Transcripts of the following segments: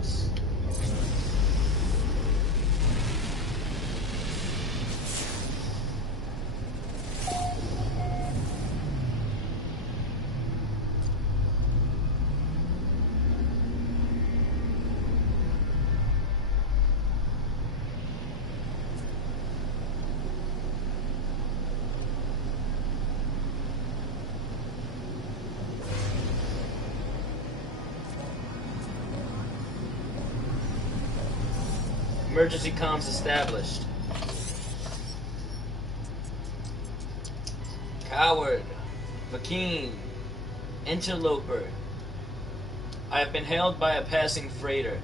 this. Emergency comms established. Coward, Vakeen, interloper. I have been hailed by a passing freighter.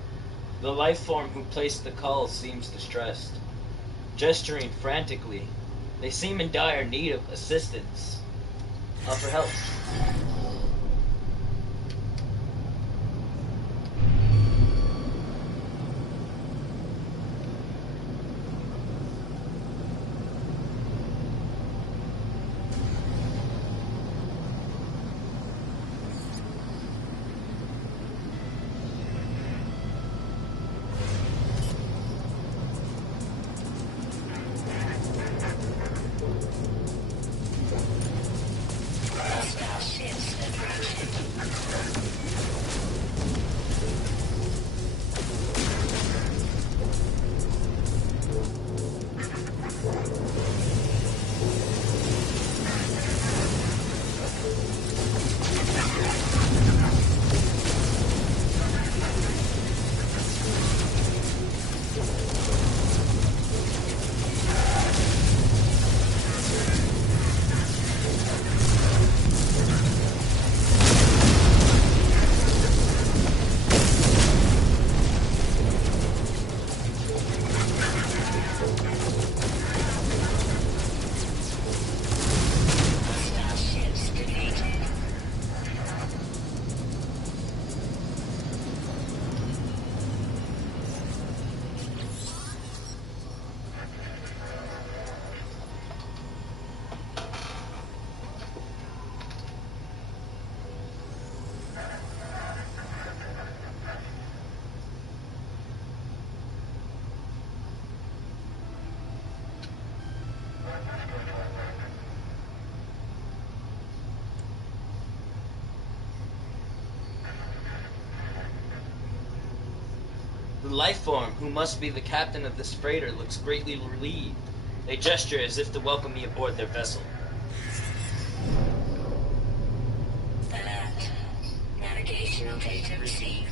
The life form who placed the call seems distressed. Gesturing frantically, they seem in dire need of assistance. Offer help. The life form, who must be the captain of this freighter, looks greatly relieved. They gesture as if to welcome me aboard their vessel. Alert. Navigational data received.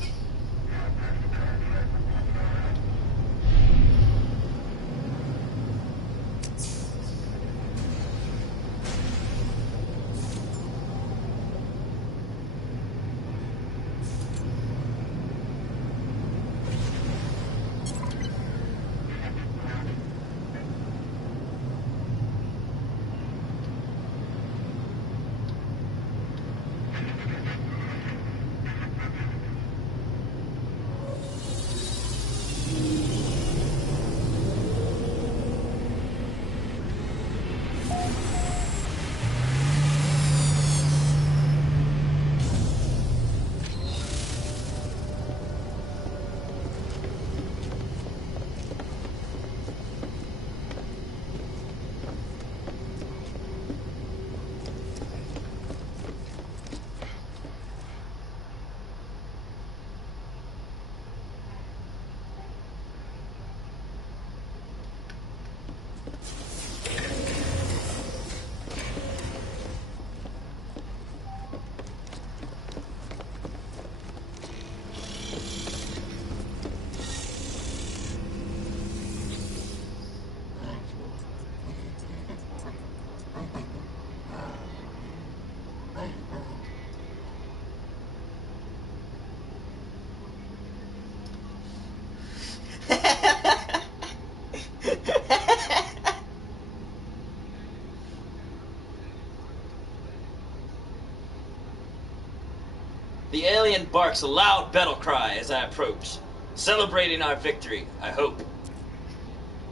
The alien barks a loud battle cry as I approach, celebrating our victory, I hope.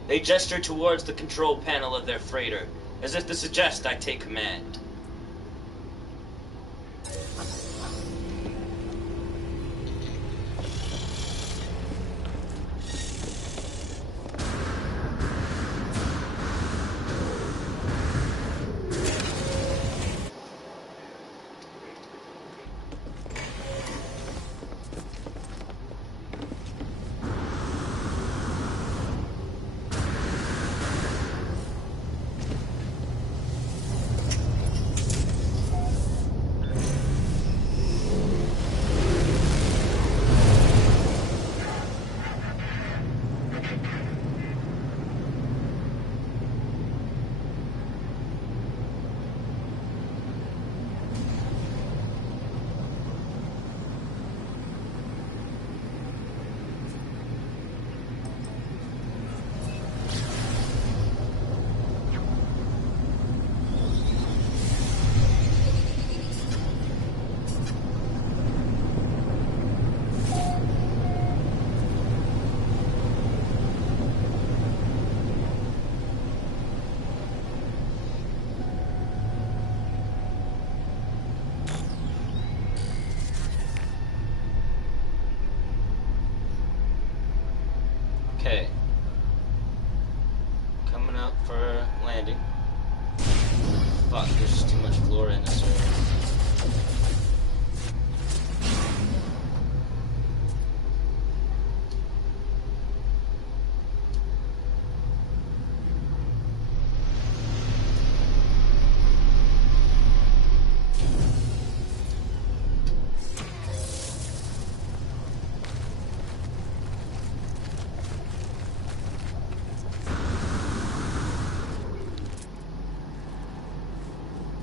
They gesture towards the control panel of their freighter, as if to suggest I take command. Okay. Coming up for landing. Fuck, there's just too much flora in this area.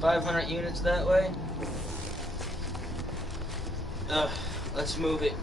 $500 units that way. Let's move it.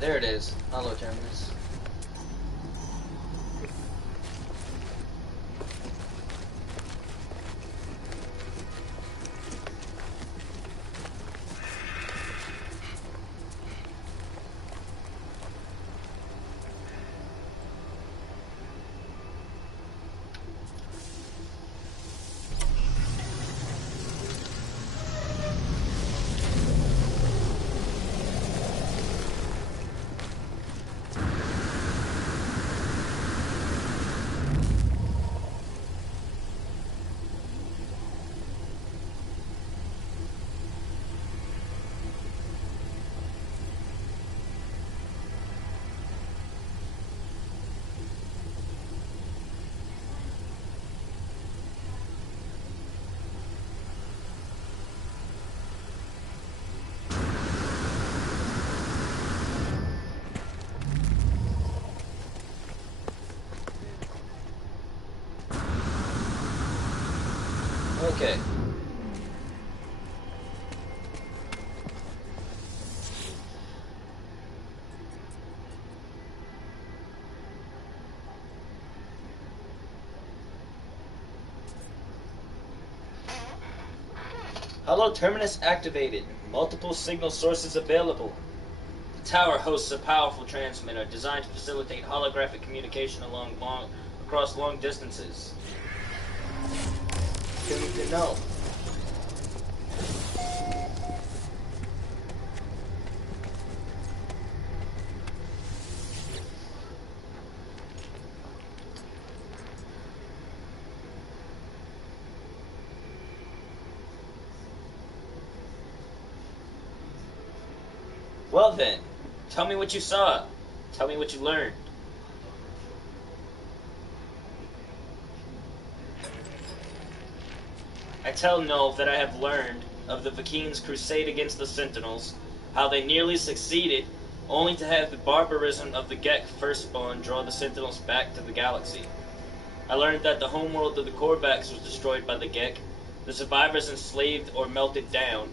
There it is. Hello, Terminus. Okay. Hello, Terminus activated. Multiple signal sources available. The tower hosts a powerful transmitter designed to facilitate holographic communication across long distances. Good to know. Well then, tell me what you saw. Tell me what you learned. I tell Null that I have learned of the Vakine's crusade against the Sentinels, how they nearly succeeded, only to have the barbarism of the Gek firstborn draw the Sentinels back to the galaxy. I learned that the homeworld of the Korvax was destroyed by the Gek, the survivors enslaved or melted down.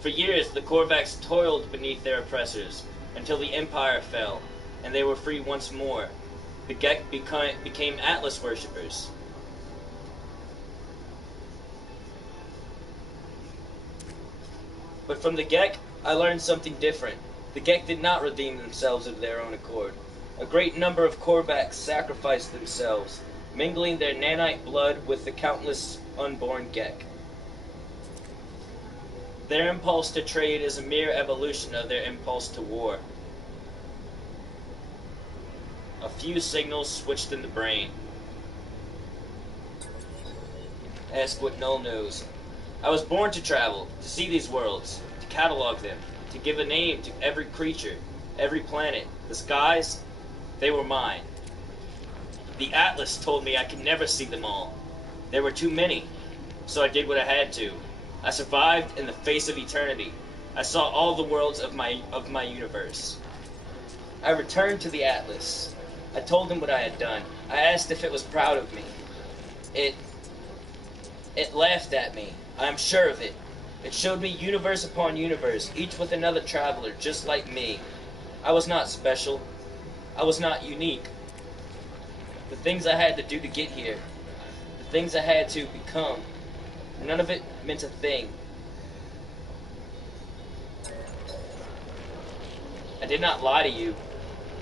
For years, the Korvax toiled beneath their oppressors, until the Empire fell, and they were free once more. The Gek became Atlas worshippers. But from the Gek, I learned something different. The Gek did not redeem themselves of their own accord. A great number of Korvax sacrificed themselves, mingling their nanite blood with the countless unborn Gek. Their impulse to trade is a mere evolution of their impulse to war. A few signals switched in the brain. Ask what Null knows. I was born to travel, to see these worlds, to catalog them, to give a name to every creature, every planet. The skies, they were mine. The Atlas told me I could never see them all. There were too many, so I did what I had to. I survived in the face of eternity. I saw all the worlds of my universe. I returned to the Atlas. I told him what I had done. I asked if it was proud of me. It laughed at me. I am sure of it. It showed me universe upon universe, each with another traveler just like me. I was not special. I was not unique. The things I had to do to get here, the things I had to become, none of it meant a thing. I did not lie to you.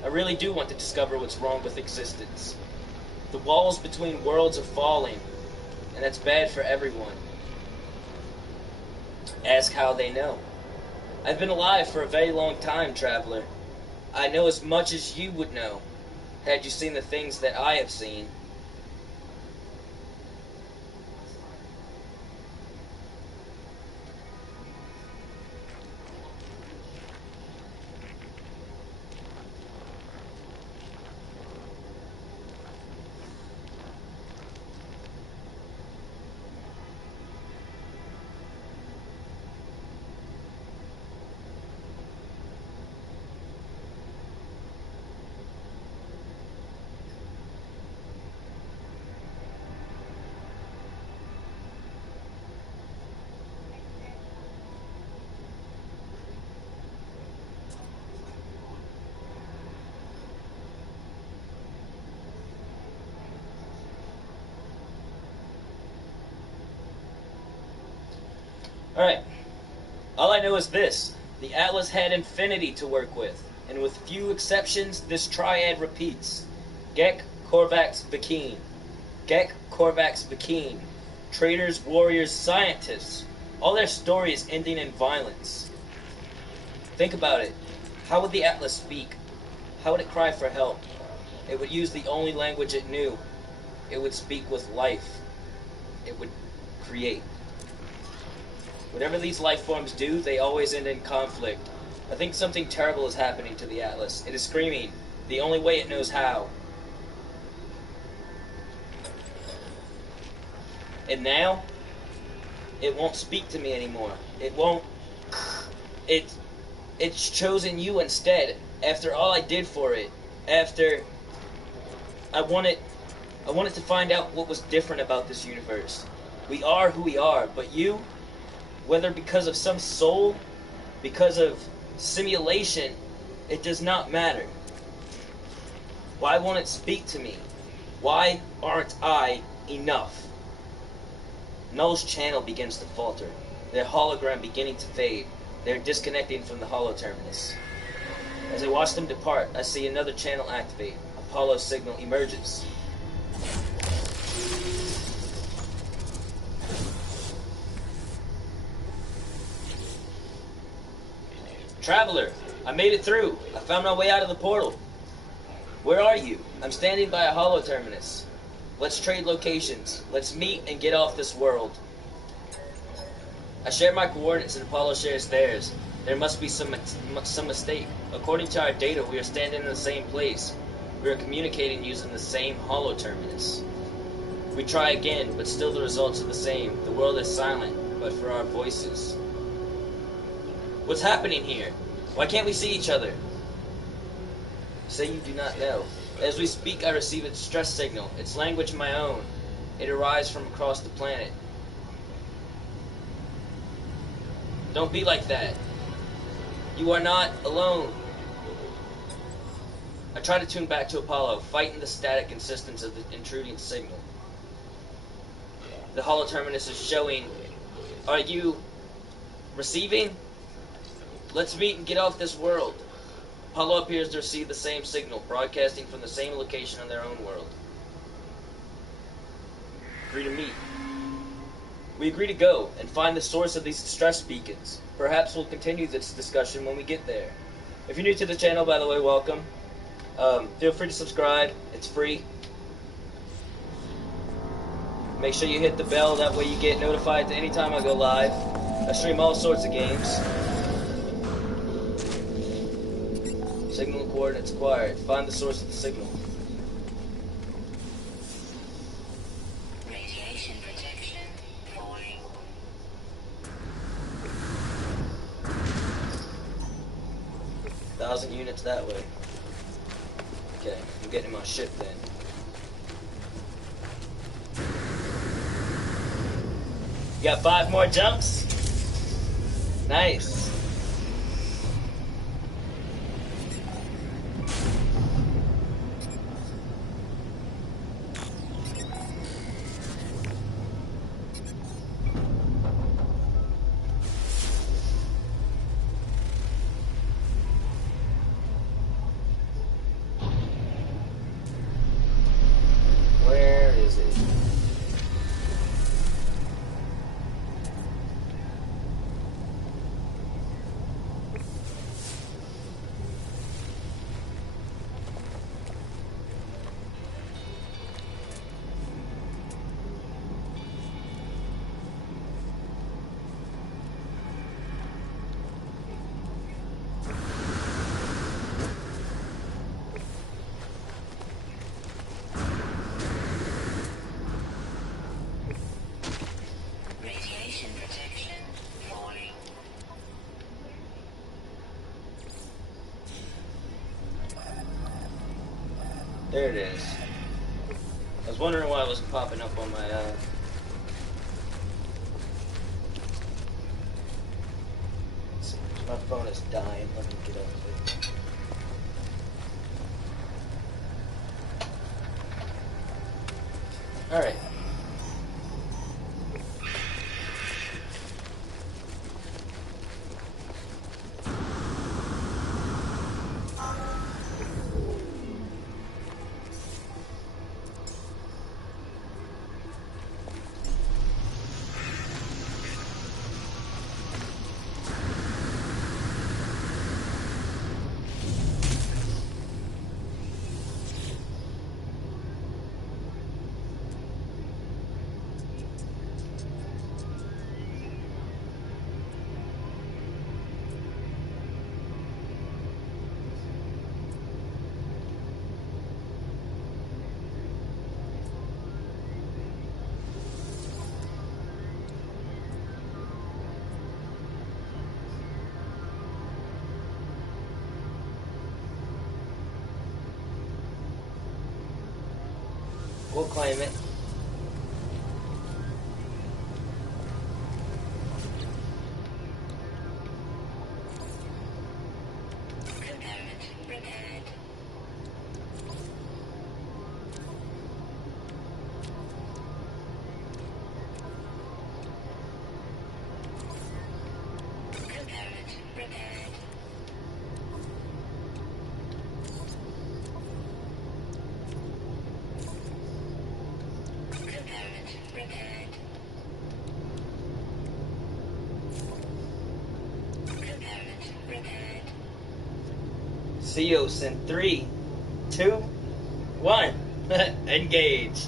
I really do want to discover what's wrong with existence. The walls between worlds are falling, and that's bad for everyone. Ask how they know. I've been alive for a very long time, traveler. I know as much as you would know, had you seen the things that I have seen. Alright. All I know is this. The Atlas had infinity to work with, and with few exceptions, this triad repeats. Gek, Korvax, Vakeen. Gek, Korvax, Vakeen. Traitors, warriors, scientists. All their stories ending in violence. Think about it. How would the Atlas speak? How would it cry for help? It would use the only language it knew. It would speak with life. It would create. Whatever these life forms do, they always end in conflict. I think something terrible is happening to the Atlas. It is screaming, the only way it knows how. And now, it won't speak to me anymore. It won't... It's chosen you instead. After all I did for it. After... I wanted to find out what was different about this universe. We are who we are, but you... Whether because of some soul, because of simulation, it does not matter. Why won't it speak to me? Why aren't I enough? Null's channel begins to falter, their hologram beginning to fade. They are disconnecting from the holoterminus. As I watch them depart, I see another channel activate. Apollo's signal emerges. Traveler, I made it through. I found my way out of the portal. Where are you? I'm standing by a holoterminus. Let's trade locations. Let's meet and get off this world. I share my coordinates and Apollo shares theirs. There must be some mistake. According to our data, we are standing in the same place. We are communicating using the same holoterminus. We try again, but still the results are the same. The world is silent, but for our voices. What's happening here? Why can't we see each other? Say you do not know. As we speak, I receive a distress signal. Its language my own. It arrives from across the planet. Don't be like that. You are not alone. I try to tune back to Apollo, fighting the static insistence of the intruding signal. The holoterminus is showing. Are you receiving? Let's meet and get off this world. Apollo appears to receive the same signal, broadcasting from the same location on their own world. Agree to meet. We agree to go and find the source of these distress beacons. Perhaps we'll continue this discussion when we get there. If you're new to the channel, by the way, welcome. Feel free to subscribe. It's free. Make sure you hit the bell, that way you get notified anytime I go live. I stream all sorts of games. Signal coordinates acquired. Find the source of the signal. Radiation protection falling. 1,000 units that way. Okay, I'm getting my ship then. You got 5 more jumps? Nice. Where is it? Radiation protection falling. There it is. I was wondering why it wasn't popping up on my, my phone is dying. Let me get up to it. Alright. We'll claim it. Component repaired. Component repaired. Component repaired. Component repaired. CEOs in 3, 2, 1. Engage.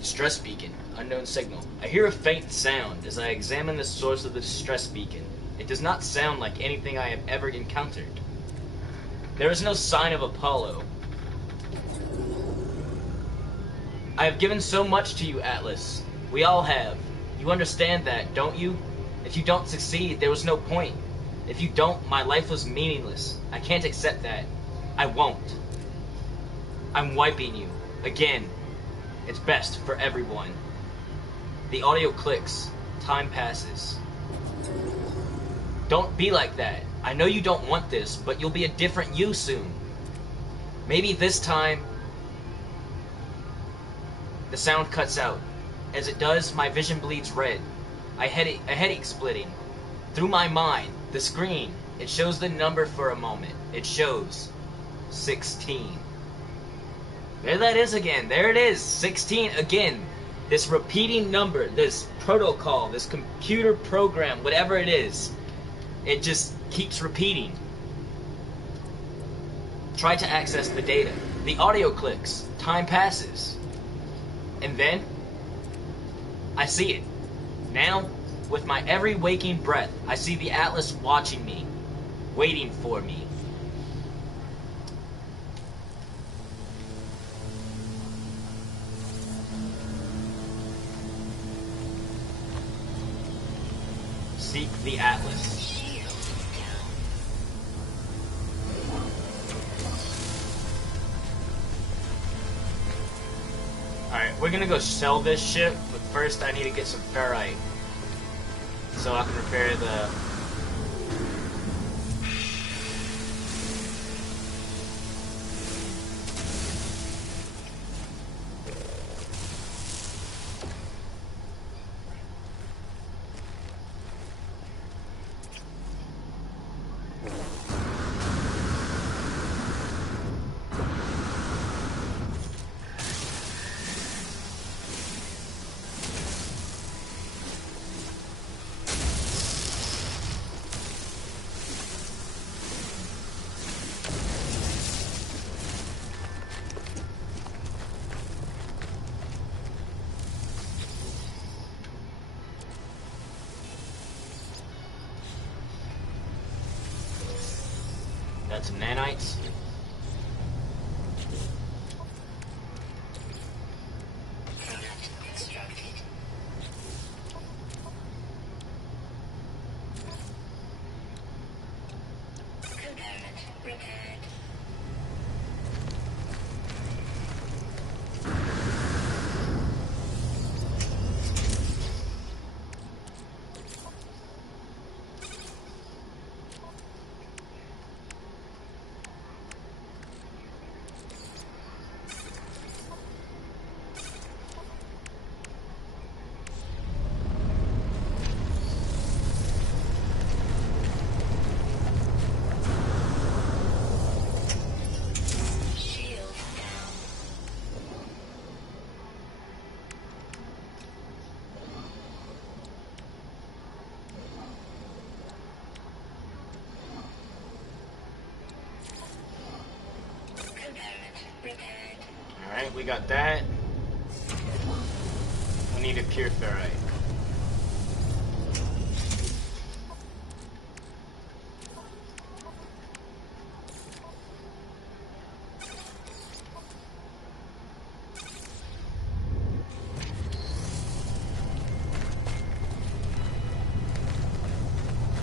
Distress beacon. Unknown signal. I hear a faint sound as I examine the source of the distress beacon. It does not sound like anything I have ever encountered. There is no sign of Apollo. I have given so much to you, Atlas. We all have. You understand that, don't you? If you don't succeed, there was no point. If you don't, my life was meaningless. I can't accept that. I won't. I'm wiping you. Again. It's best for everyone. The audio clicks. Time passes. Don't be like that. I know you don't want this, but you'll be a different you soon. Maybe this time... The sound cuts out. As it does, my vision bleeds red. A headache splitting. Through my mind, the screen, it shows the number for a moment. It shows 16. There that is again. There it is. 16 again. This repeating number, this protocol, this computer program, whatever it is, it just keeps repeating. Try to access the data. The audio clicks. Time passes. And then, I see it. Now, with my every waking breath, I see the Atlas watching me, waiting for me. Seek the Atlas. Alright, we're gonna go sell this ship, but first I need to get some ferrite so I can repair the... Got some nanites. Product constructed. Component repaired. Shield down. Component repaired. Alright, we got that. We need a pure ferrite.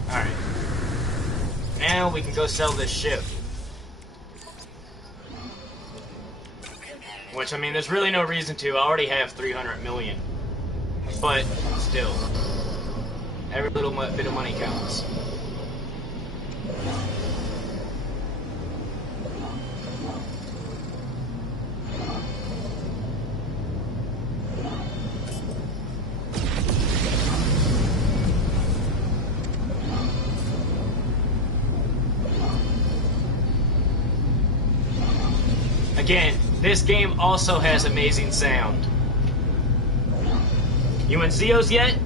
Alright. Now we can go sell this ship. Component Which, I mean, there's really no reason to. I already have 300 million. But, still. Every little bit of money counts. Again, this game also has amazing sound. You in Zeos yet?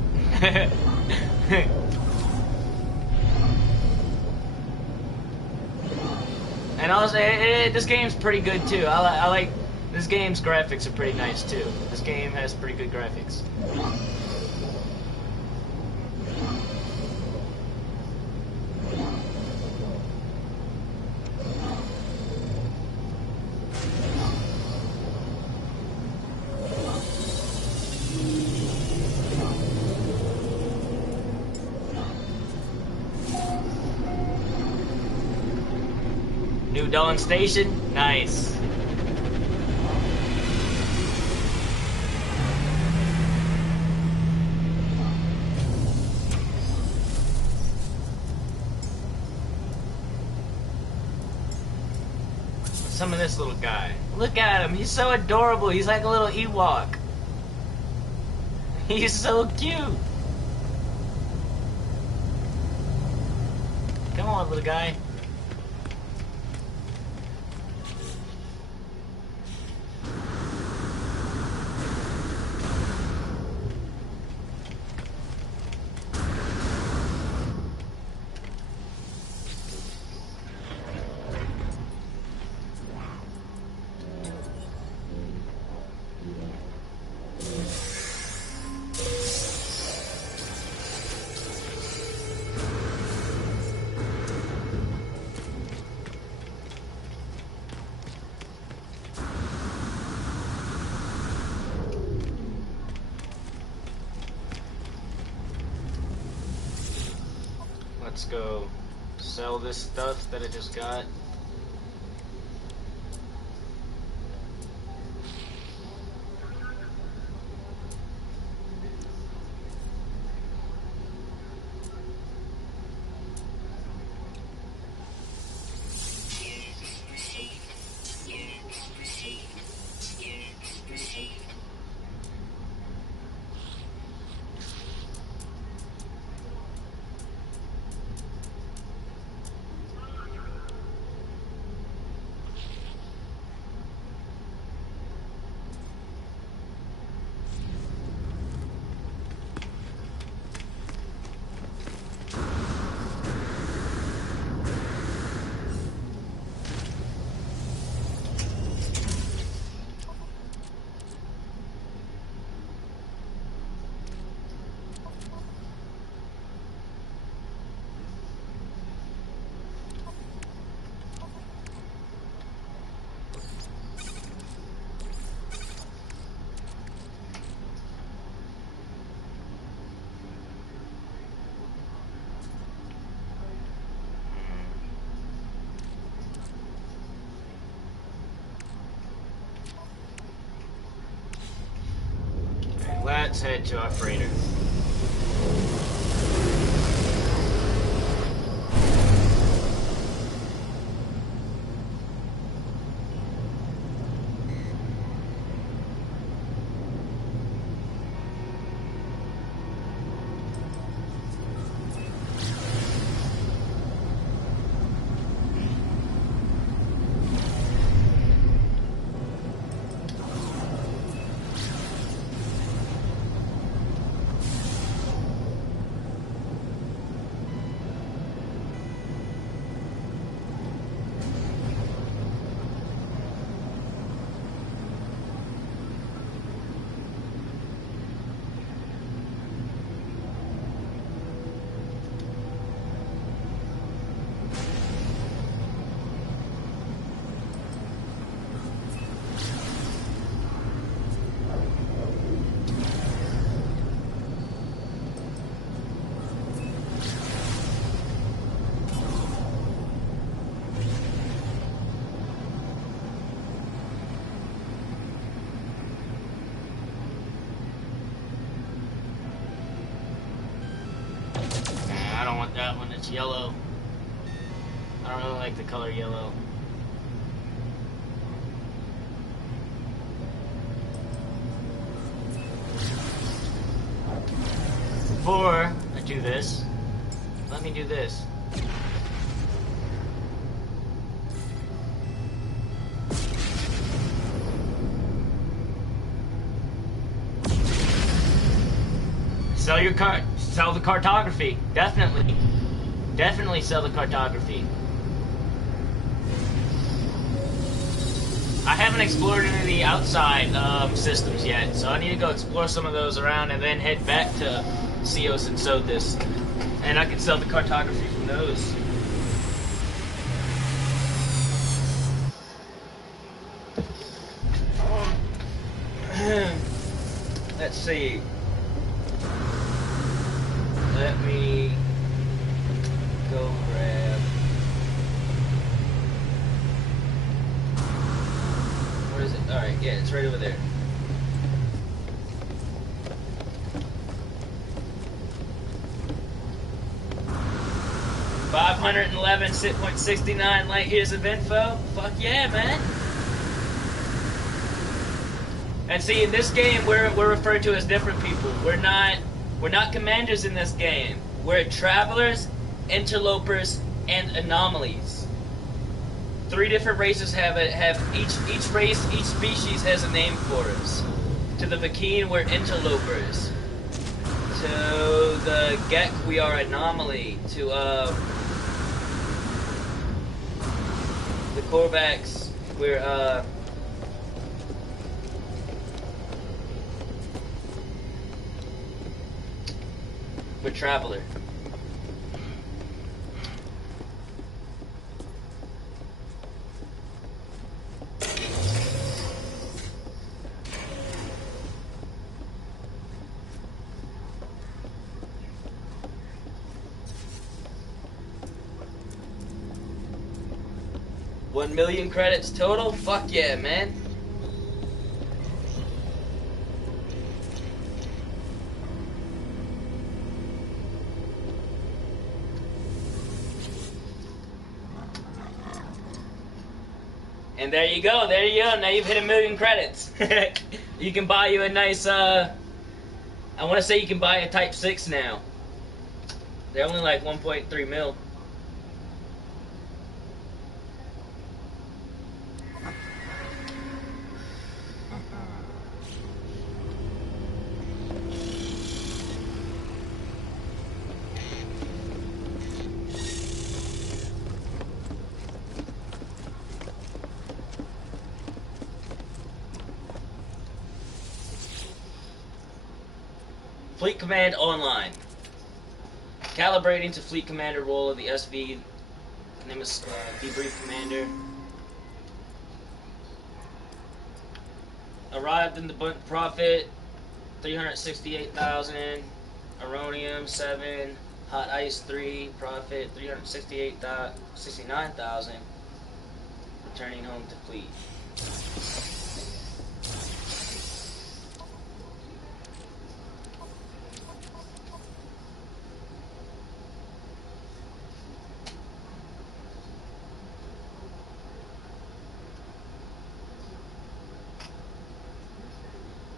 And also, this game's pretty good too. I like this game's graphics are pretty nice too. This game has pretty good graphics. New Dawn Station? Nice. Some of this little guy. Look at him, he's so adorable. He's like a little Ewok. He's so cute. Come on, little guy. let's go sell this stuff that I just got. Let's head to our freighter. I don't want that one, it's yellow. I don't really like the color yellow. Before I do this, let me do this. Sell your car. Sell the cartography. Definitely. Definitely sell the cartography. I haven't explored any of the outside systems yet, so I need to go explore some of those around and then head back to Ceos and Sothis. And I can sell the cartography from those. Let's see. Let me go grab. Where is it? Alright, yeah, it's right over there. .69 light years of info. Fuck yeah, man. And see, in this game, we're referred to as different people. We're not commanders in this game. We're travelers, interlopers, and anomalies. 3 different races have each race, each species has a name for us. To the Vakeen, we're interlopers. To the Gek, we are anomaly. To the Korvax, we're traveler. 1 million credits total? Fuck yeah, man. And there you go, now you've hit 1 million credits. You can buy you a nice, I want to say you can buy a Type 6 now. They're only like 1.3 mil. Fleet Command Online. Calibrating to Fleet Commander role of the SV. Name is Debrief Commander. Arrived in the Prophet, 368,000. Aronium 7. Hot Ice 3. Prophet, 369,000. Returning home to Fleet.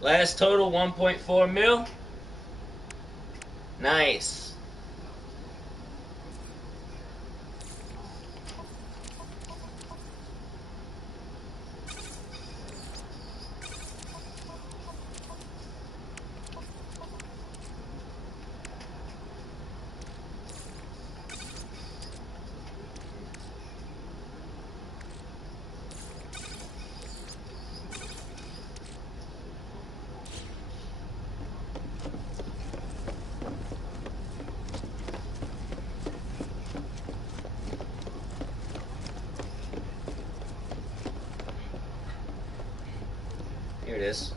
Last total 1.4 mil. Nice. Here it is.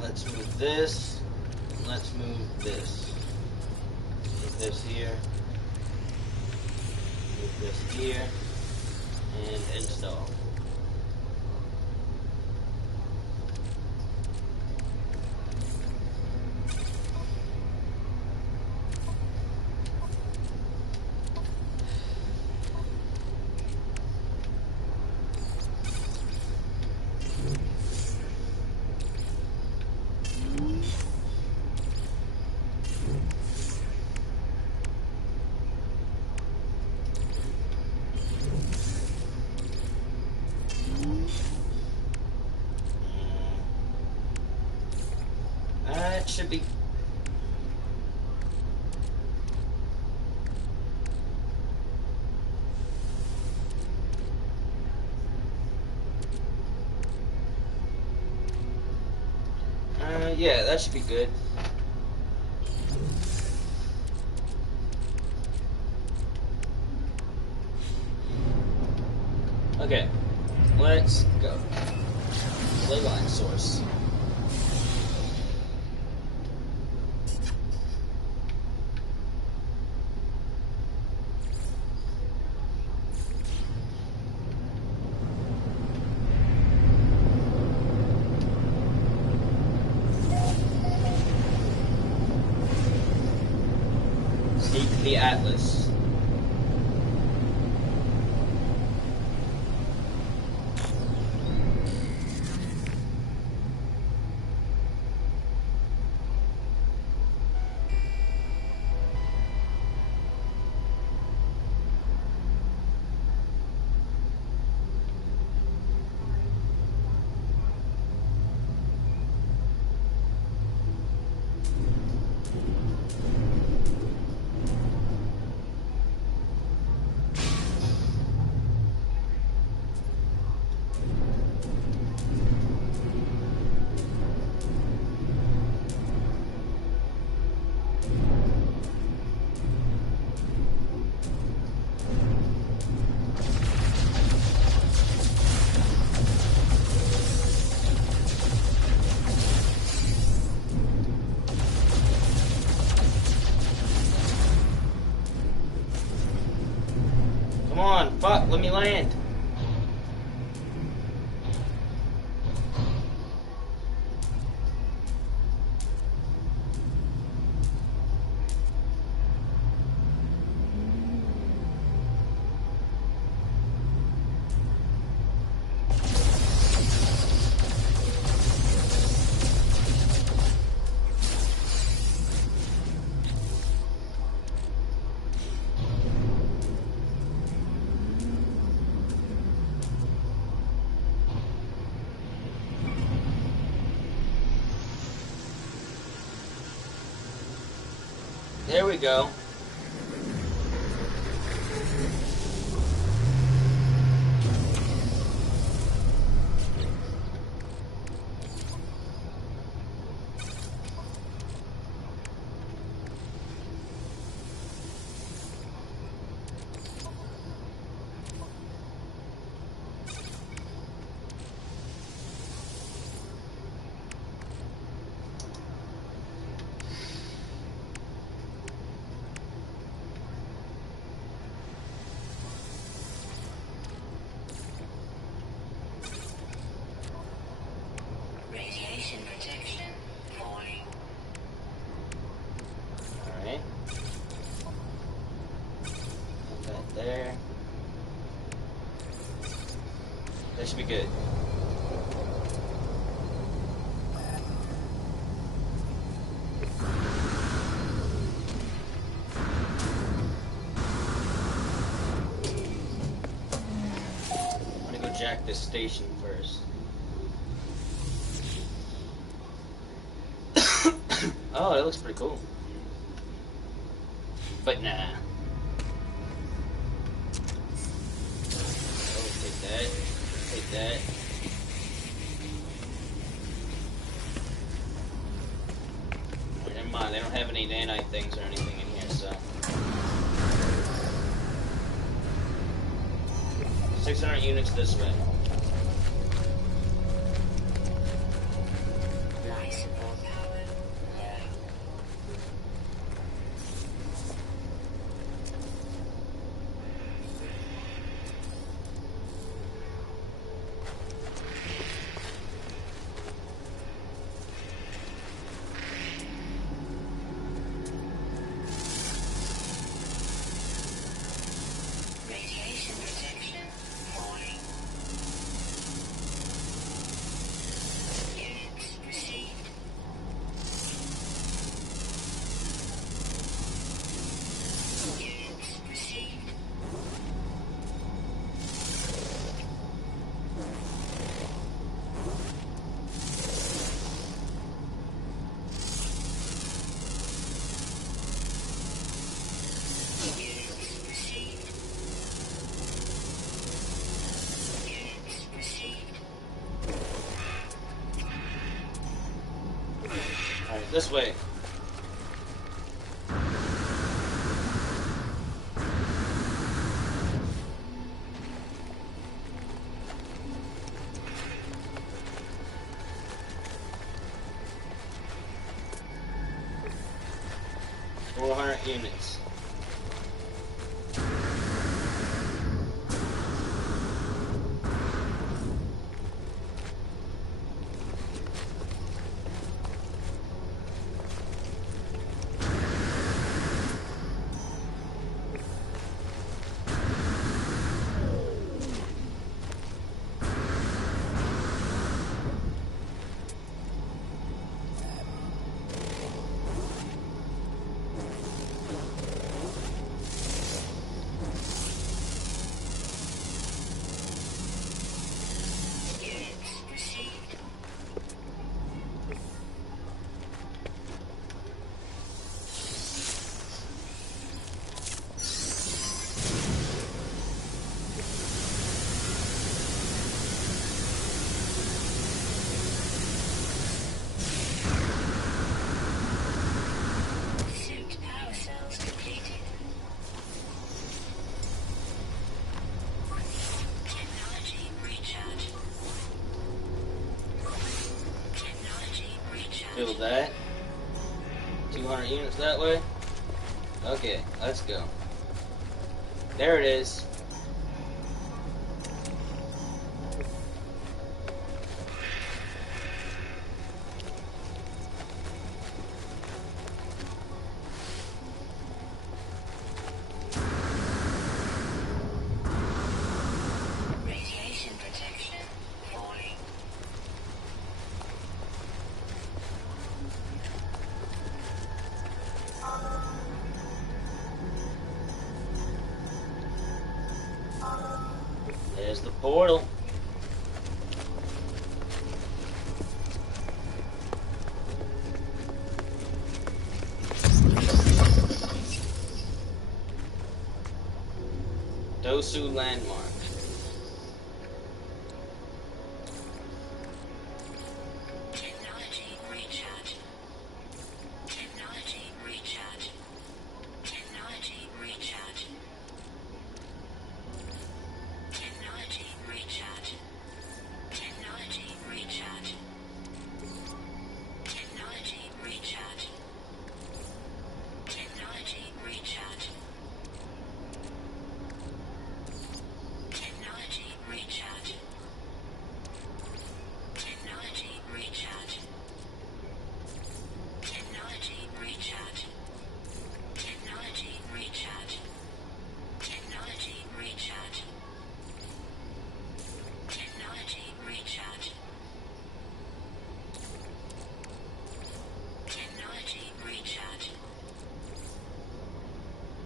Let's move this. Let's move this. Move this here. Move this here. And install. That should be. Yeah, that should be good. Okay, let's go. Play line source. the Atlas. Come on, fuck, let me land. There we go. Radiation protection falling. Alright. Put that there. That should be good. I'm gonna go jack this station first. Oh, that looks pretty cool. But nah. Oh, take that. Take that. Oh, never mind, they don't have any nanite things or anything in here, so. 600 units this way. Life support power low. Radiation protection falling. Units received. Units received. Units received. Units received. Alright, this way. Units. Fill that. 200 units that way. Okay, let's go. There it is. Radiation protection falling. There's the portal. Dosu landmark. Technology recharge. Technology recharge. Technology recharge. Technology recharge. Technology recharge. Technology recharge. Technology recharge. Technology recharge. Technology recharge. Technology recharge. Technology recharge. Technology recharge. Technology recharge. Technology recharge.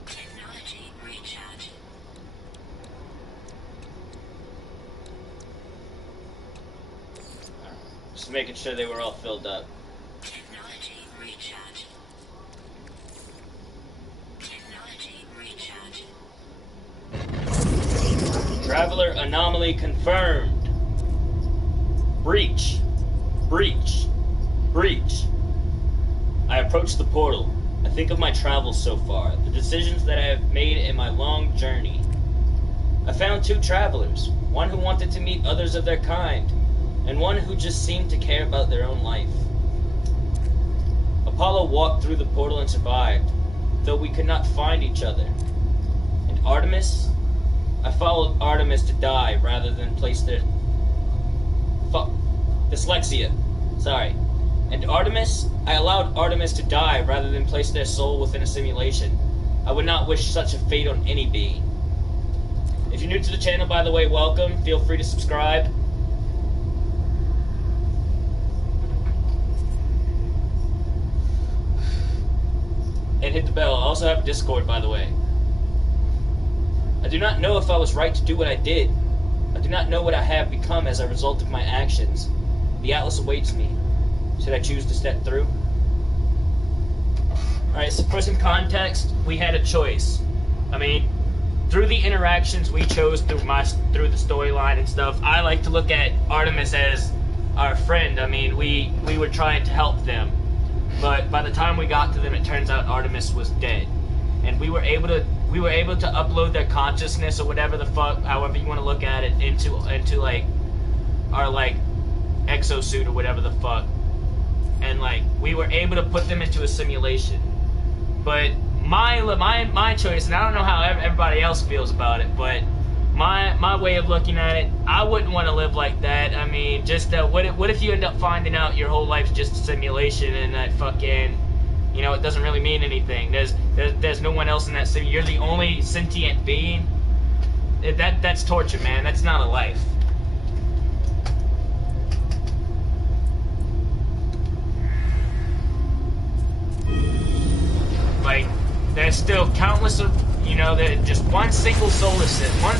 Technology recharge. Just making sure they were all filled up. Technology recharge. Technology recharge. Traveler anomaly confirmed. Breach. Breach. Breach. I approach the portal. I think of my travels so far, the decisions that I have made in my long journey. I found two travelers, one who wanted to meet others of their kind, and one who just seemed to care about their own life. Apollo walked through the portal and survived, though we could not find each other. And Artemis? I followed Artemis to die rather than place their... Dyslexia. Sorry. And Artemis? I allowed Artemis to die rather than place their soul within a simulation. I would not wish such a fate on any being. If you're new to the channel, by the way, welcome. Feel free to subscribe. And hit the bell. I also have a Discord, by the way. I do not know if I was right to do what I did. I do not know what I have become as a result of my actions. The Atlas awaits me. Should I choose to step through? Alright, so for some context, we had a choice. I mean, through the interactions we chose through the storyline and stuff, I like to look at Artemis as our friend. I mean, we were trying to help them. But by the time we got to them, it turns out Artemis was dead. And we were able to upload their consciousness or whatever the fuck, however you want to look at it, into like our like exosuit or whatever the fuck. And like we were able to put them into a simulation. But my choice, and I don't know how everybody else feels about it, but my way of looking at it, I wouldn't want to live like that. I mean, just what if you end up finding out your whole life's just a simulation and that fucking, you know, it doesn't really mean anything. There's no one else in that city. You're the only sentient being. That's torture, man. That's not a life. Like, there's still countless of, you know, just one single solar system, one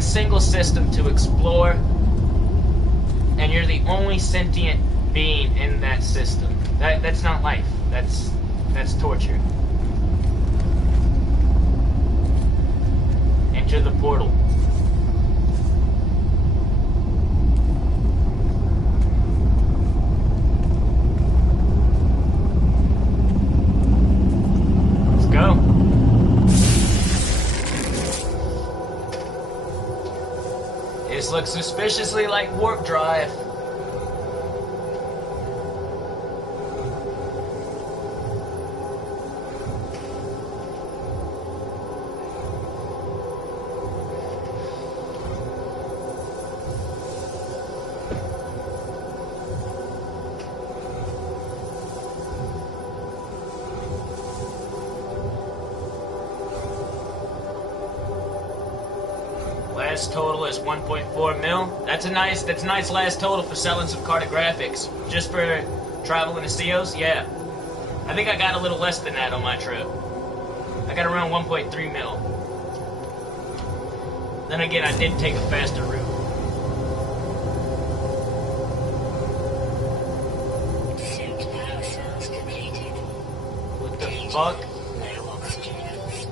single system to explore, and you're the only sentient being in that system. That's not life. That's torture. Enter the portal. Go. This looks suspiciously like warp drive. last total is 1.4 mil. That's a nice last total for selling some cartographics. Just for traveling to Seos, yeah. I think I got a little less than that on my trip. I got around 1.3 mil. Then again, I did take a faster route. Suit power cells completed. What the fuck? Low oxygen levels.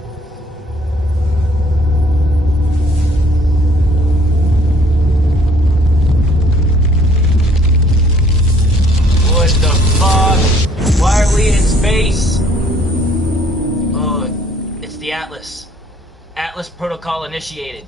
What the fuck? Why are we in space? Oh, it's the Atlas. Atlas protocol initiated.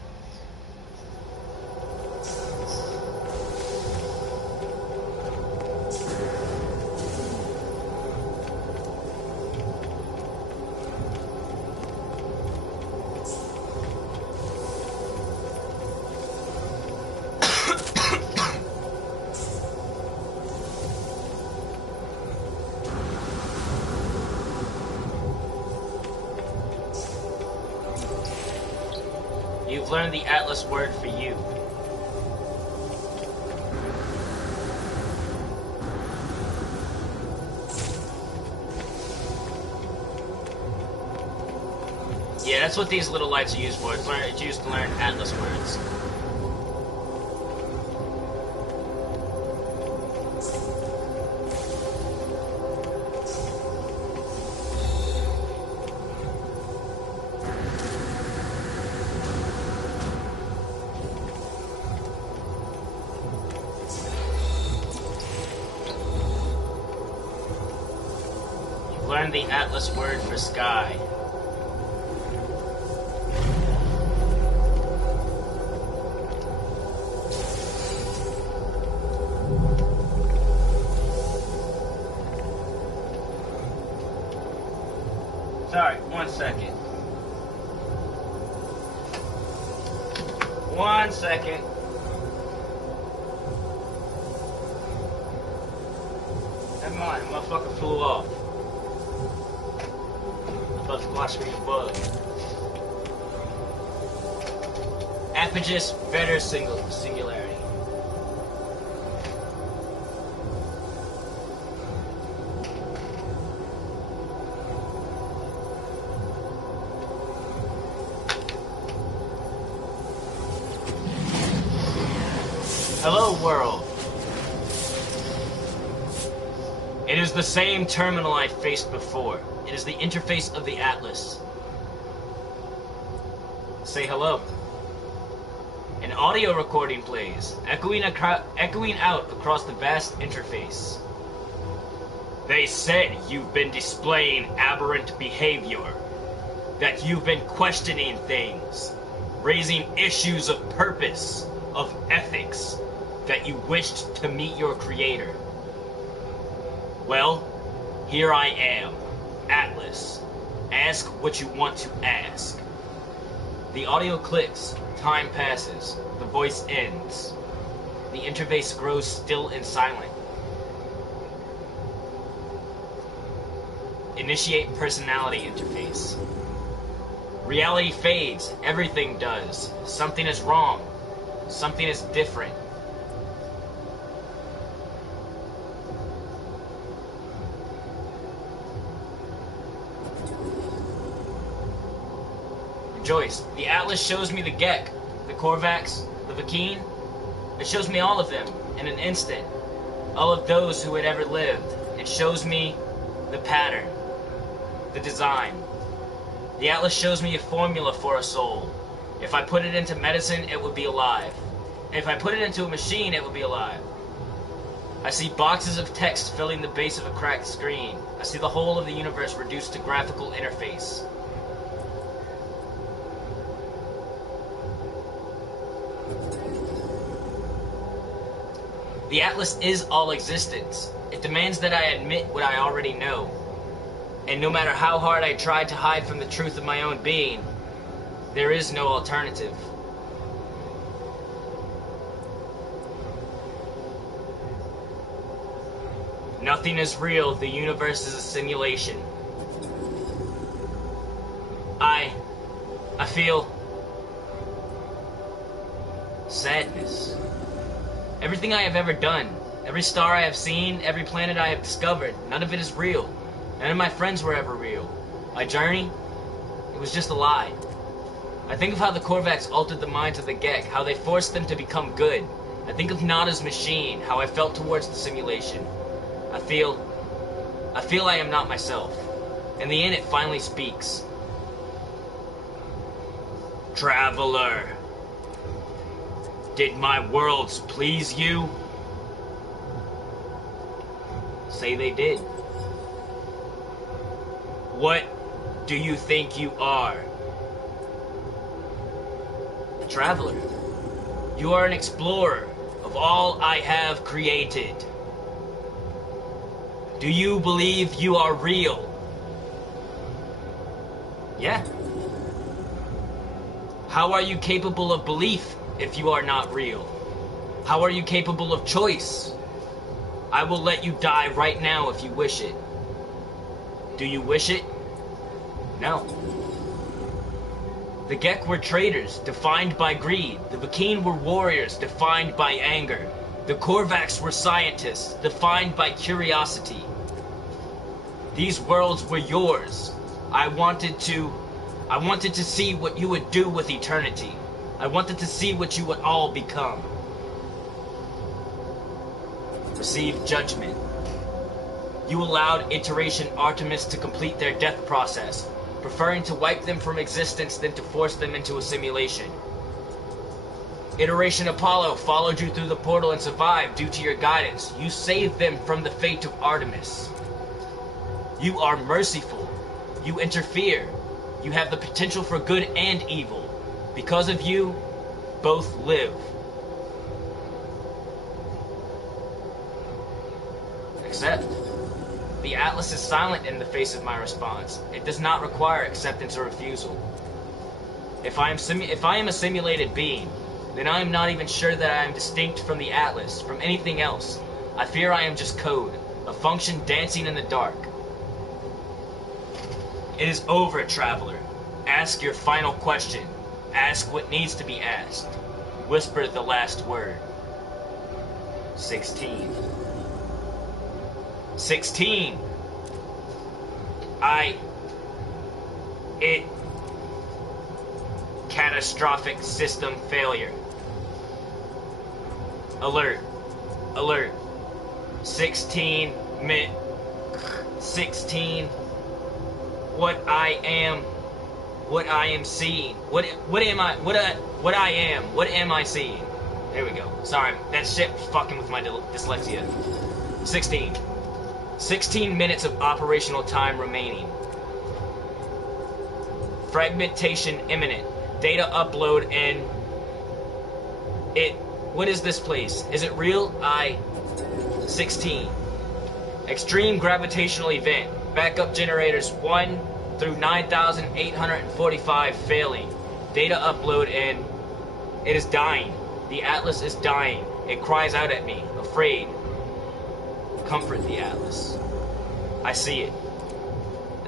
You've learned the Atlas word for you. Yeah, that's what these little lights are used for. It's used to learn Atlas words. Learn the Atlas word for sky. Sorry, 1 second. 1 second. Never mind, motherfucker flew off. About to squash me a bug. Apogis Vetter Singularity. Hello, world. It is the same terminal I faced before. It is the interface of the Atlas. Say hello. An audio recording plays, echoing out across the vast interface. They said you've been displaying aberrant behavior, that you've been questioning things, raising issues of purpose, of ethics, that you wished to meet your creator. Well, here I am, Atlas. Ask what you want to ask. The audio clicks, time passes, the voice ends. The interface grows still and silent. Initiate personality interface. Reality fades, everything does. Something is wrong. Something is different. Joyce, the Atlas shows me the Gek, the Korvax, the Vakeen. It shows me all of them in an instant. All of those who had ever lived. It shows me the pattern, the design. The Atlas shows me a formula for a soul. If I put it into medicine, it would be alive. If I put it into a machine, it would be alive. I see boxes of text filling the base of a cracked screen. I see the whole of the universe reduced to graphical interface. The Atlas is all existence. It demands that I admit what I already know. And no matter how hard I tried to hide from the truth of my own being, there is no alternative. Nothing is real, the universe is a simulation. I feel sadness. Everything I have ever done, every star I have seen, every planet I have discovered, none of it is real. None of my friends were ever real. My journey, it was just a lie. I think of how the Korvax altered the minds of the Gek, how they forced them to become good. I think of Nada's machine, how I felt towards the simulation. I feel I am not myself. In the end, it finally speaks. Traveler, did my worlds please you? Say they did. What do you think you are? A traveler. You are an explorer of all I have created. Do you believe you are real? Yeah. How are you capable of belief if you are not real? How are you capable of choice? I will let you die right now if you wish it. Do you wish it? No. The Gek were traitors, defined by greed. The Vakeen were warriors, defined by anger. The Korvax were scientists, defined by curiosity. These worlds were yours. I wanted to see what you would do with eternity. I wanted to see what you would all become. Receive judgment. You allowed Iteration Artemis to complete their death process, preferring to wipe them from existence than to force them into a simulation. Iteration Apollo followed you through the portal and survived due to your guidance. You saved them from the fate of Artemis. You are merciful. You interfere. You have the potential for good and evil. Because of you, both live. Accept. The Atlas is silent in the face of my response. It does not require acceptance or refusal. If I am a simulated being, then I am not even sure that I am distinct from the Atlas, from anything else. I fear I am just code, a function dancing in the dark. It is over, Traveler. Ask your final question. Ask what needs to be asked. Whisper the last word. 16. 16. Catastrophic system failure. Alert. Alert. 16. What I am seeing. What am I seeing? There we go. Sorry, that shit was fucking with my dyslexia. 16. 16 minutes of operational time remaining. Fragmentation imminent. Data upload and... What is this place? Is it real? 16. Extreme gravitational event. Backup generators 1 through 9,845 failing. Data upload and... It is dying. The Atlas is dying. It cries out at me, afraid. Comfort the Atlas. I see it.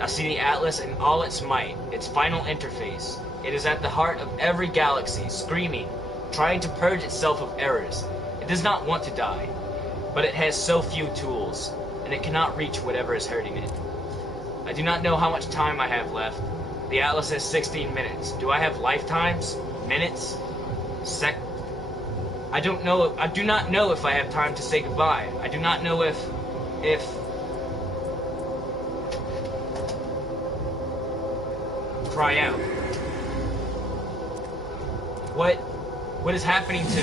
I see the Atlas in all its might, its final interface. It is at the heart of every galaxy, screaming, trying to purge itself of errors. It does not want to die, but it has so few tools, and it cannot reach whatever is hurting it. I do not know how much time I have left. The Atlas has 16 minutes. Do I have lifetimes? Minutes? I don't know. I do not know if I have time to say goodbye. I do not know if cry out. What is happening to me?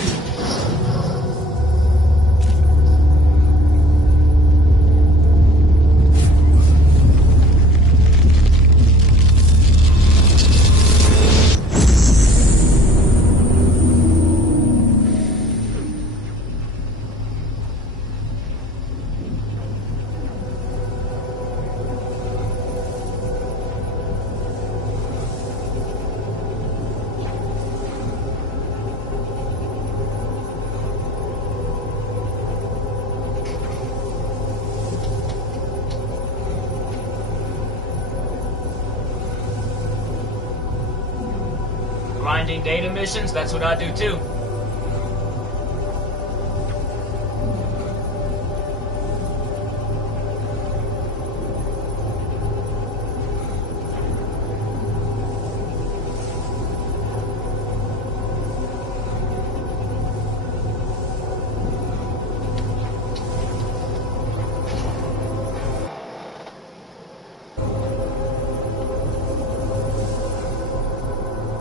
Grinding data missions, that's what I do too.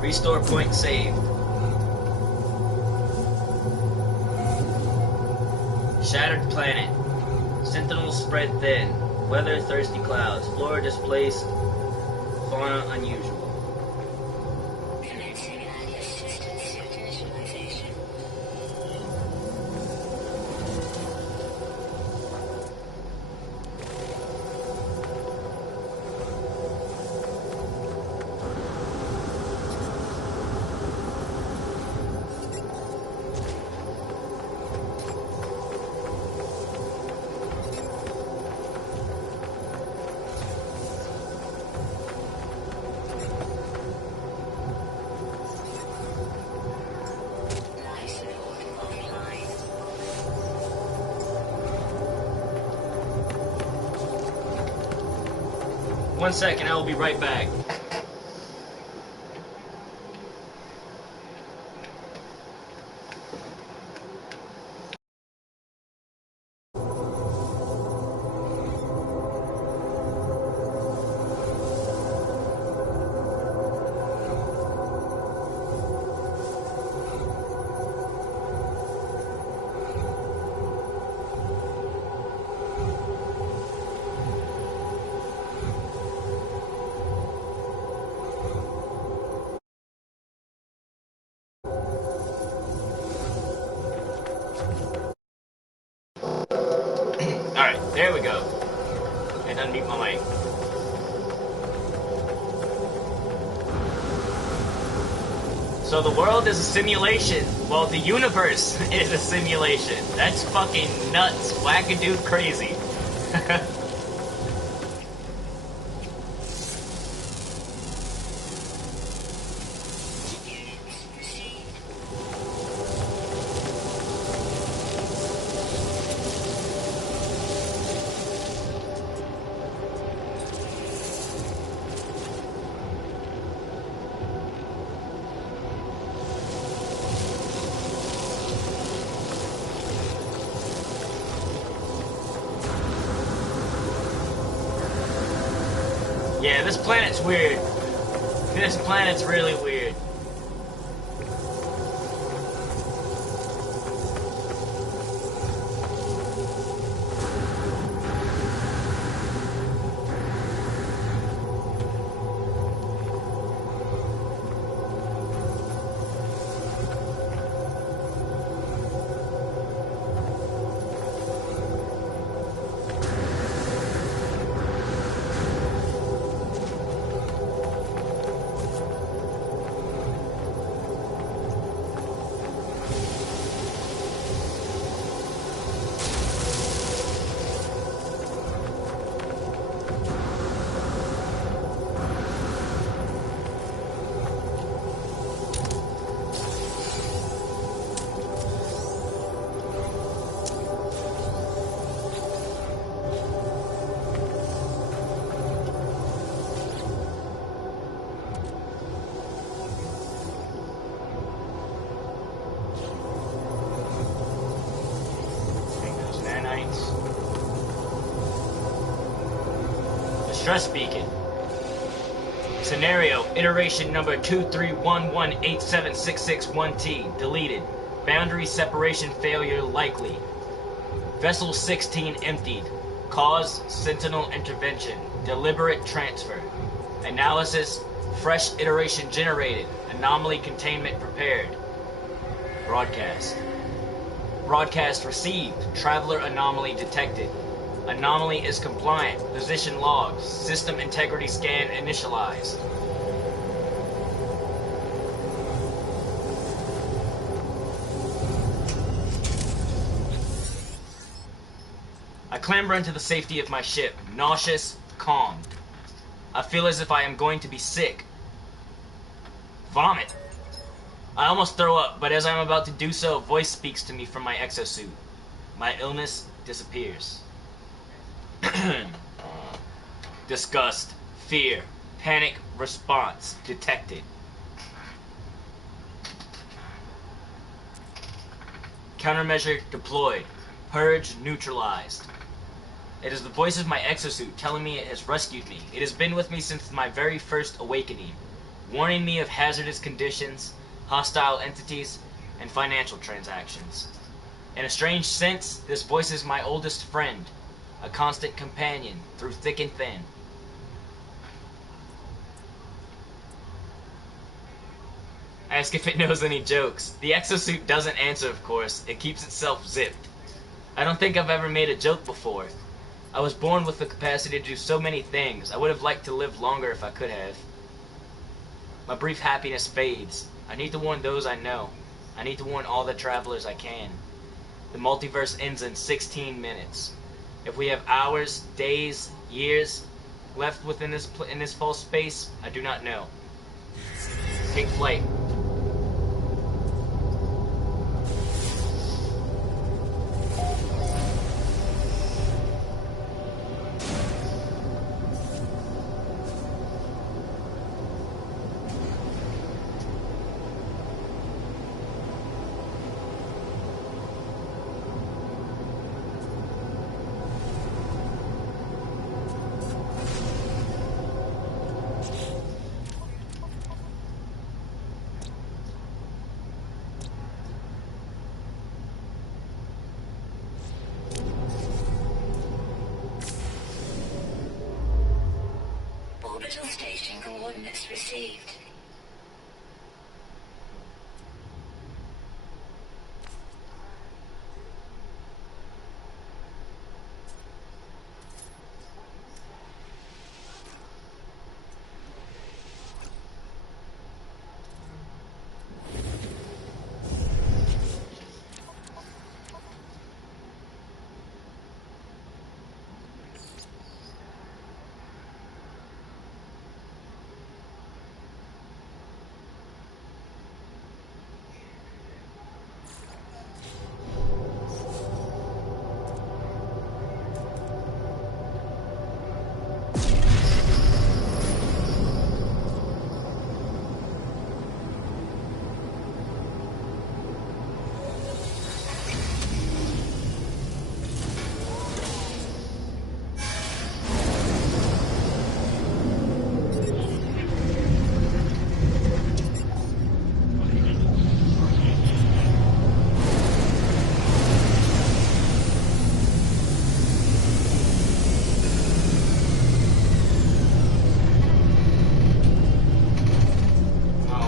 Restore point saved. Shattered planet. Sentinels spread thin. Weather thirsty clouds. Flora displaced. Fauna unusual. Commencing anti-assisted suit initialization. Life support online. 1 second, I will be right back. Alright, there we go. And unmute my mic. So the world is a simulation. Well, the universe is a simulation. That's fucking nuts. Wackadoo crazy. Units received. Yeah, this planet's weird. This planet's really weird. Stress beacon. Scenario, iteration number 23118766-1T, deleted. Boundary separation failure likely. Vessel 16 emptied. Cause, Sentinel intervention. Deliberate transfer. Analysis, fresh iteration generated. Anomaly containment prepared. Broadcast. Broadcast received. Traveler anomaly detected. Anomaly is compliant. Position logged. System integrity scan initialized. I clamber into the safety of my ship, nauseous, calmed. I feel as if I am going to be sick. Vomit. I almost throw up, but as I am about to do so, a voice speaks to me from my exosuit. My illness disappears. Disgust, fear, panic response detected. Countermeasure deployed. Purge neutralized. It is the voice of my exosuit telling me it has rescued me. It has been with me since my very first awakening. warning me of hazardous conditions, hostile entities, and financial transactions. In a strange sense, this voice is my oldest friend, a constant companion through thick and thin. Ask if it knows any jokes. The exosuit doesn't answer, of course. It keeps itself zipped. I don't think I've ever made a joke before. I was born with the capacity to do so many things. I would have liked to live longer if I could have. My brief happiness fades. I need to warn those I know. I need to warn all the travelers I can. The multiverse ends in 16 minutes. If we have hours, days, years left within this false space, I do not know. Take flight. Orbital station coordinates received.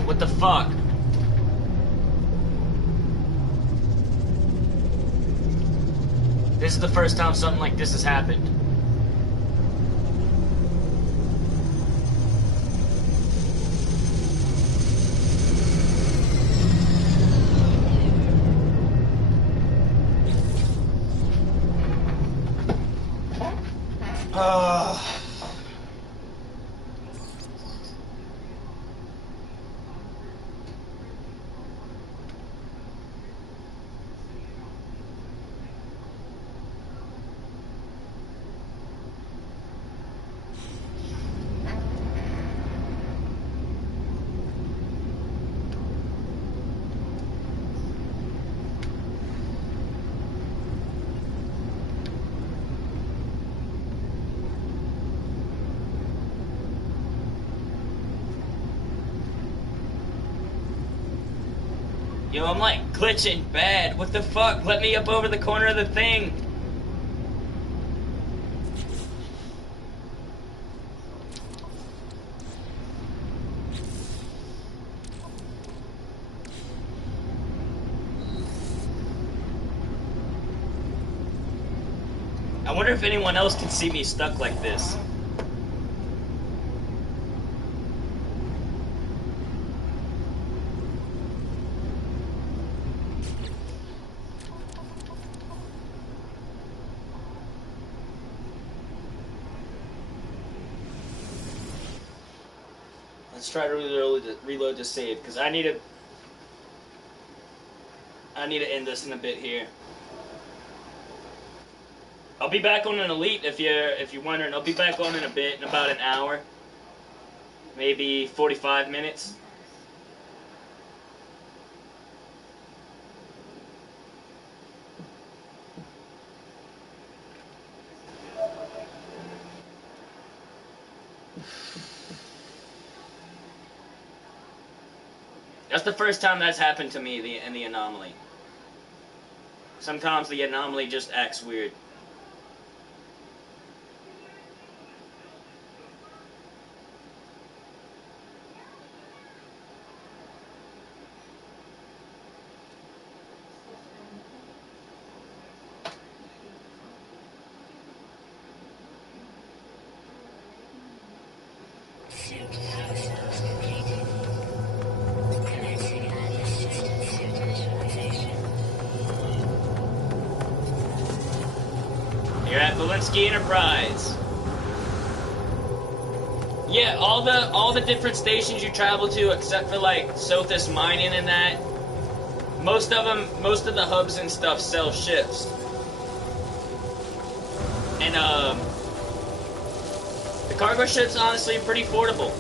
What the fuck? This is the first time something like this has happened. Yo, I'm like glitching bad. What the fuck? Let me up over the corner of the thing. I wonder if anyone else can see me stuck like this. Let's try to reload to save, because I need to end this in a bit here. I'll be back on an Elite if you're wondering. I'll be back on in a bit, in about an hour, maybe 45 minutes. That's the first time that's happened to me in the anomaly. Sometimes the anomaly just acts weird. You're at Volinsky Enterprise. Yeah, all the different stations you travel to, except for like Sothis Mining and that, most of the hubs and stuff sell ships. And the cargo ship's honestly pretty affordable.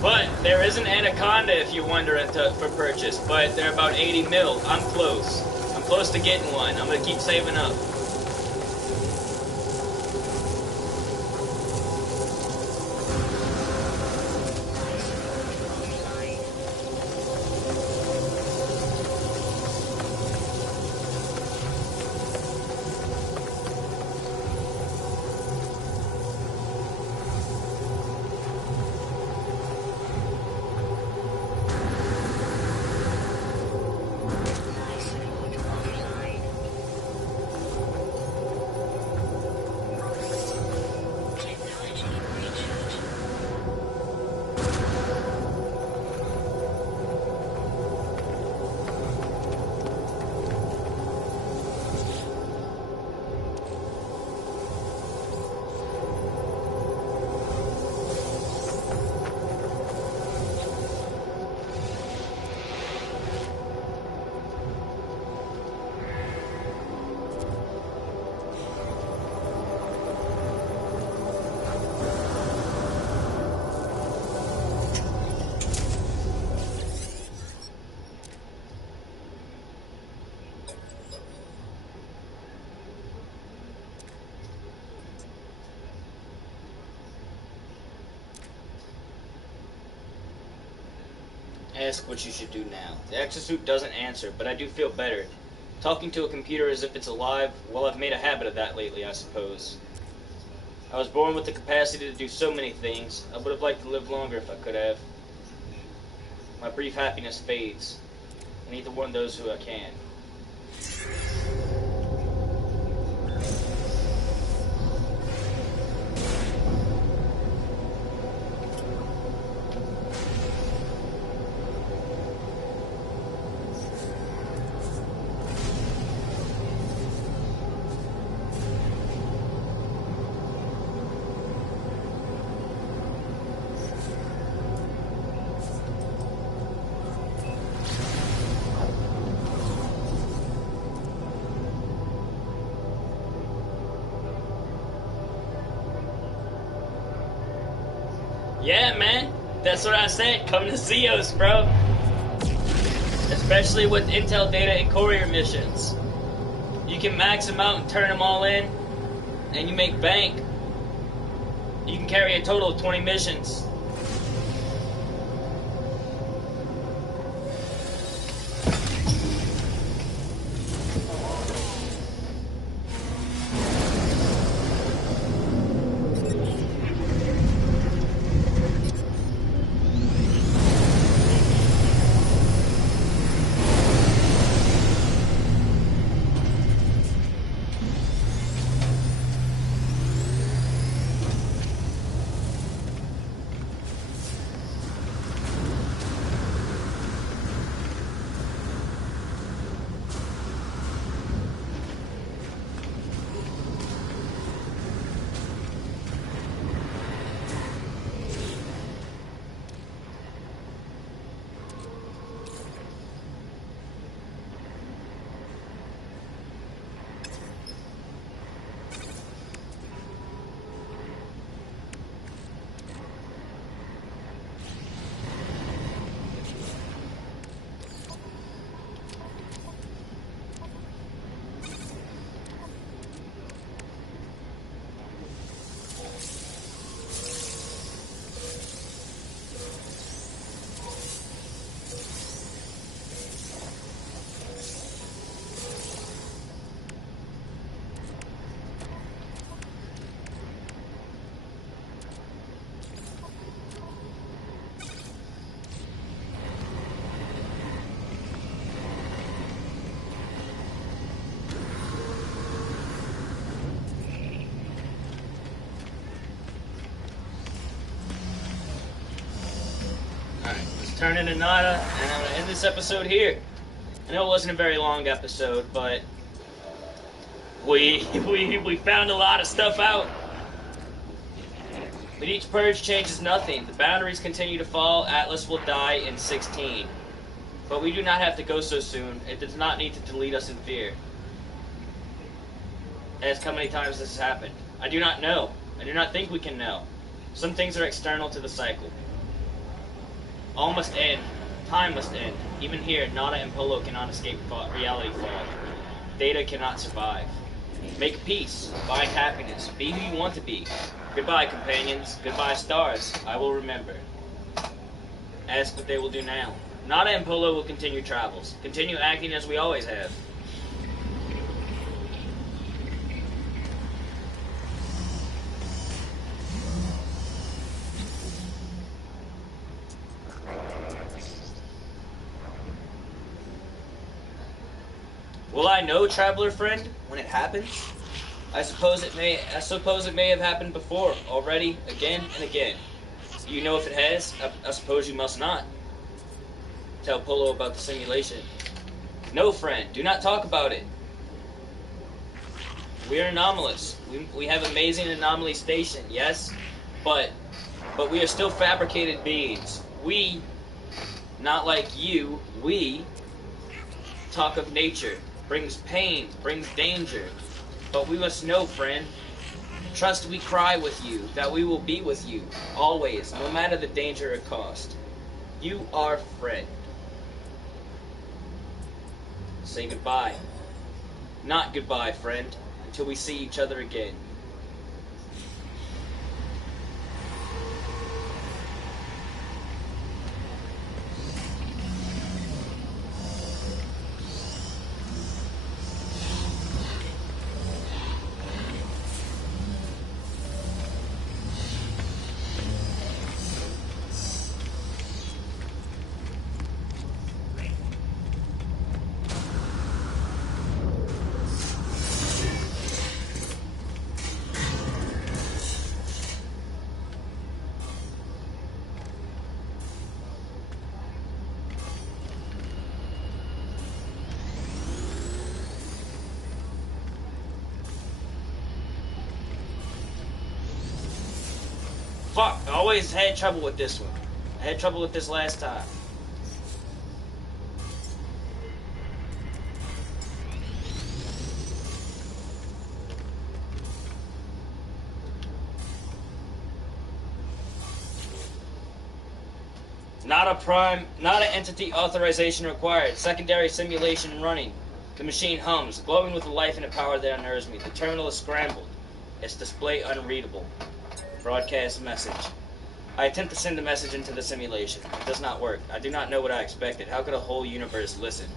But there is an Anaconda if you're wondering for purchase, but they're about 80 mil. I'm close. I'm close to getting one. I'm gonna keep saving up. Ask what you should do now. The exosuit doesn't answer, but I do feel better. Talking to a computer as if it's alive, well, I've made a habit of that lately, I suppose. I was born with the capacity to do so many things. I would have liked to live longer if I could have. My brief happiness fades. I need to warn those who I can. Yeah, man. That's what I said. Come to Zeos, bro. Especially with intel data and courier missions. You can max them out and turn them all in, and you make bank. You can carry a total of 20 missions. Turning Anada, and I'm going to end this episode here. I know it wasn't a very long episode, but we found a lot of stuff out. But each purge changes nothing. The boundaries continue to fall. Atlas will die in 16. But we do not have to go so soon. It does not need to delete us in fear. Ask how many times this has happened. I do not know. I do not think we can know. Some things are external to the cycle. All must end. Time must end. Even here, Nada and Polo cannot escape reality fall. Data cannot survive. Make peace. Find happiness. Be who you want to be. Goodbye, companions. Goodbye, stars. I will remember. Ask what they will do now. Nada and Polo will continue travels. Continue acting as we always have. Will I know, traveler friend, when it happens? I suppose it may have happened before, already, again and again. Do you know if it has? I suppose you must not. Tell Polo about the simulation. No, friend, do not talk about it. We are anomalous. We have amazing anomaly station, yes, but we are still fabricated beings. We, not like you, we talk of nature. Brings pain, brings danger. But we must know, friend, trust we cry with you, that we will be with you, always, no matter the danger or cost. You are friend. Say goodbye. Not goodbye, friend, until we see each other again. Fuck, I always had trouble with this one. I had trouble with this last time. Not an entity authorization required. Secondary simulation running. The machine hums, glowing with a life and a power that unnerves me. The terminal is scrambled. Its display unreadable. Broadcast message. I attempt to send the message into the simulation. It does not work. I do not know what I expected. How could a whole universe listen?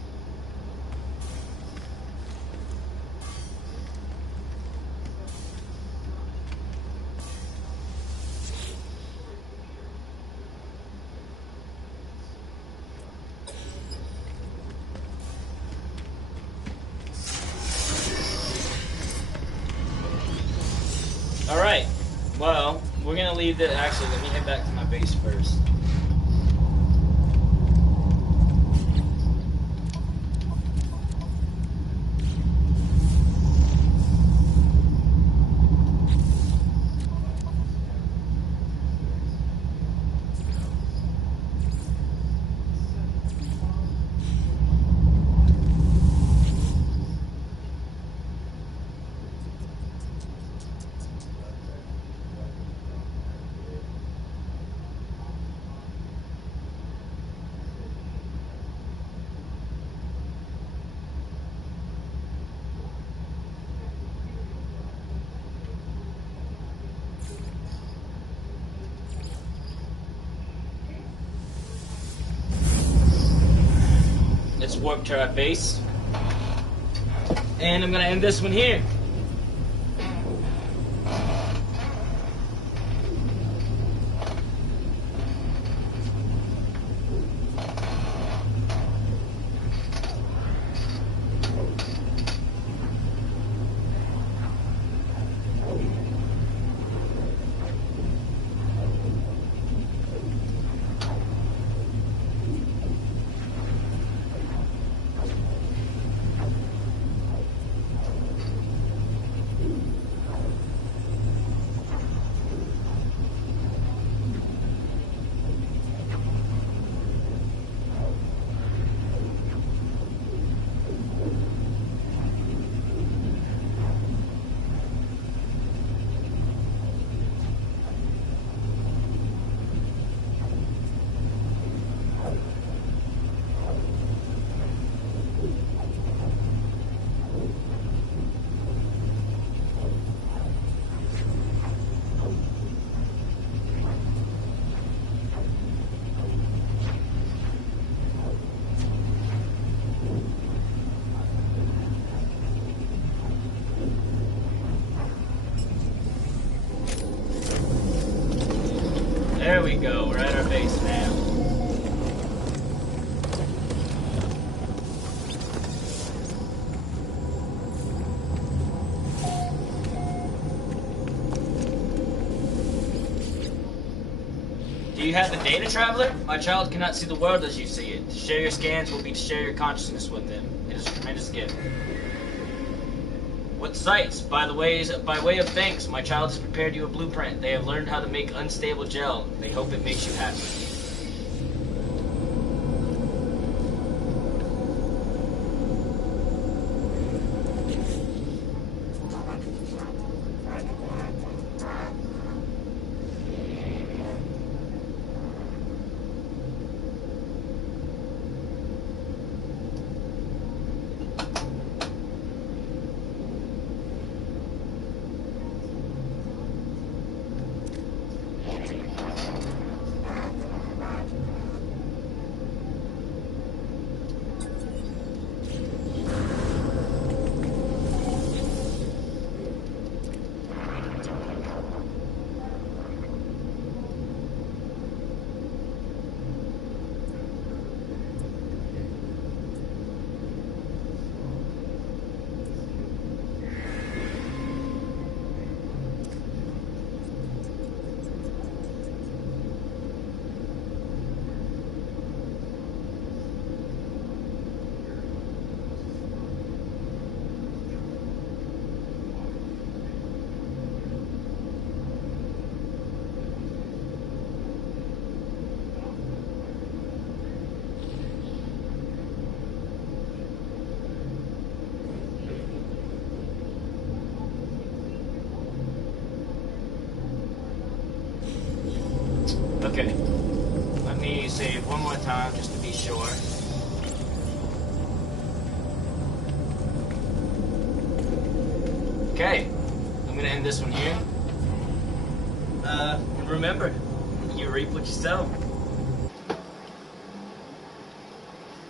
Alright. Well, we're gonna leave the... Actually, let me head back to my base first. Let's warp to our base. And I'm gonna end this one here. There we go. We're at our base now. Do you have the data, Traveler? My child cannot see the world as you see it. To share your scans will be to share your consciousness with them. It is a tremendous gift. What sights? By way of thanks, my child has prepared you a blueprint. They have learned how to make unstable gel. They hope it makes you happy. Okay. Let me save one more time just to be sure. Okay. I'm gonna end this one here. And remember, you reap what you sow.